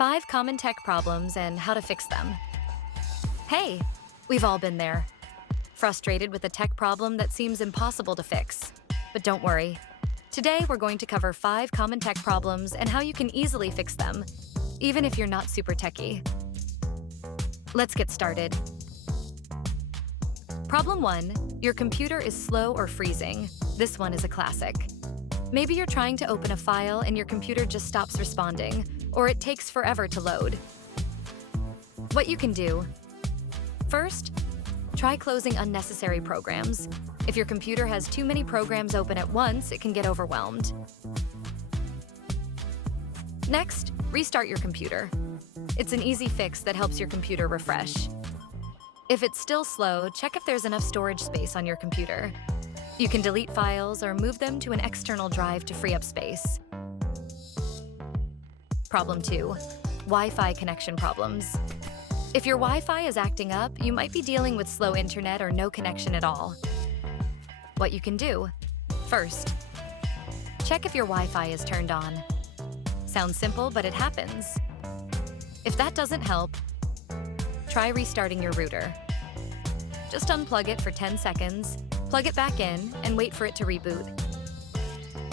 5 common tech problems and how to fix them. Hey, we've all been there. Frustrated with a tech problem that seems impossible to fix. But don't worry. Today, we're going to cover 5 common tech problems and how you can easily fix them, even if you're not super techy. Let's get started. Problem 1, your computer is slow or freezing. This one is a classic. Maybe you're trying to open a file and your computer just stops responding, or it takes forever to load. What you can do: first, try closing unnecessary programs. If your computer has too many programs open at once, it can get overwhelmed. Next, restart your computer. It's an easy fix that helps your computer refresh. If it's still slow, check if there's enough storage space on your computer. You can delete files or move them to an external drive to free up space. Problem 2, Wi-Fi connection problems. If your Wi-Fi is acting up, you might be dealing with slow internet or no connection at all. What you can do: first, check if your Wi-Fi is turned on. Sounds simple, but it happens. If that doesn't help, try restarting your router. Just unplug it for 10 seconds, plug it back in, and wait for it to reboot.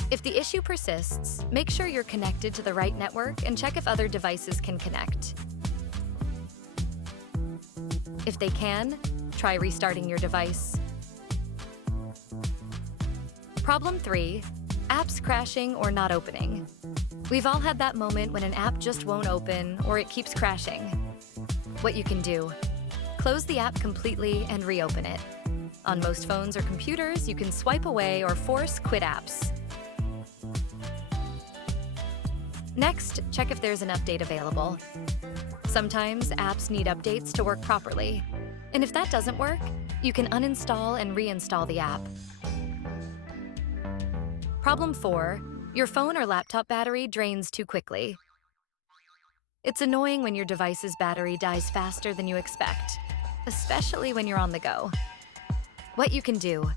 If the issue persists, make sure you're connected to the right network and check if other devices can connect. If they can, try restarting your device. Problem 3, apps crashing or not opening. We've all had that moment when an app just won't open or it keeps crashing. What you can do: close the app completely and reopen it. On most phones or computers, you can swipe away or force quit apps. Next, check if there's an update available. Sometimes apps need updates to work properly. And if that doesn't work, you can uninstall and reinstall the app. Problem 4, your phone or laptop battery drains too quickly. It's annoying when your device's battery dies faster than you expect, especially when you're on the go. What you can do: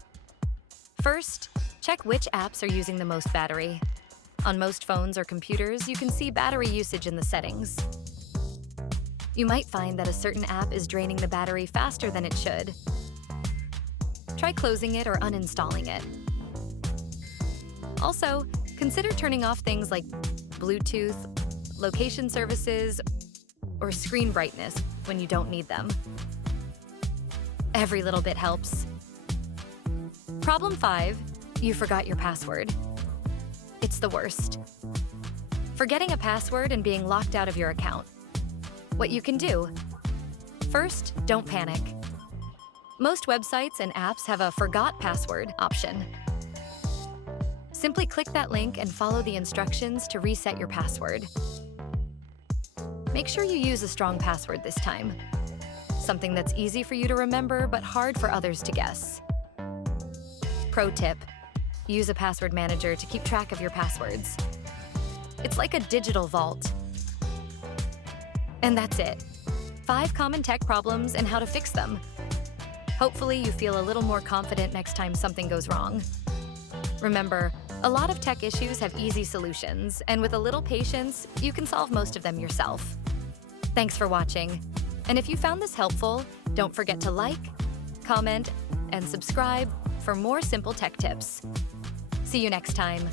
first, check which apps are using the most battery. On most phones or computers, you can see battery usage in the settings. You might find that a certain app is draining the battery faster than it should. Try closing it or uninstalling it. Also, consider turning off things like Bluetooth, location services, or screen brightness when you don't need them. Every little bit helps. Problem 5, you forgot your password. It's the worst. Forgetting a password and being locked out of your account. What you can do: first, don't panic. Most websites and apps have a forgot password option. Simply click that link and follow the instructions to reset your password. Make sure you use a strong password this time. Something that's easy for you to remember but hard for others to guess. Pro tip: use a password manager to keep track of your passwords. It's like a digital vault. And that's it. 5 common tech problems and how to fix them. Hopefully you feel a little more confident next time something goes wrong. Remember, a lot of tech issues have easy solutions, and with a little patience, you can solve most of them yourself. Thanks for watching. And if you found this helpful, don't forget to like, comment, and subscribe for more simple tech tips. See you next time.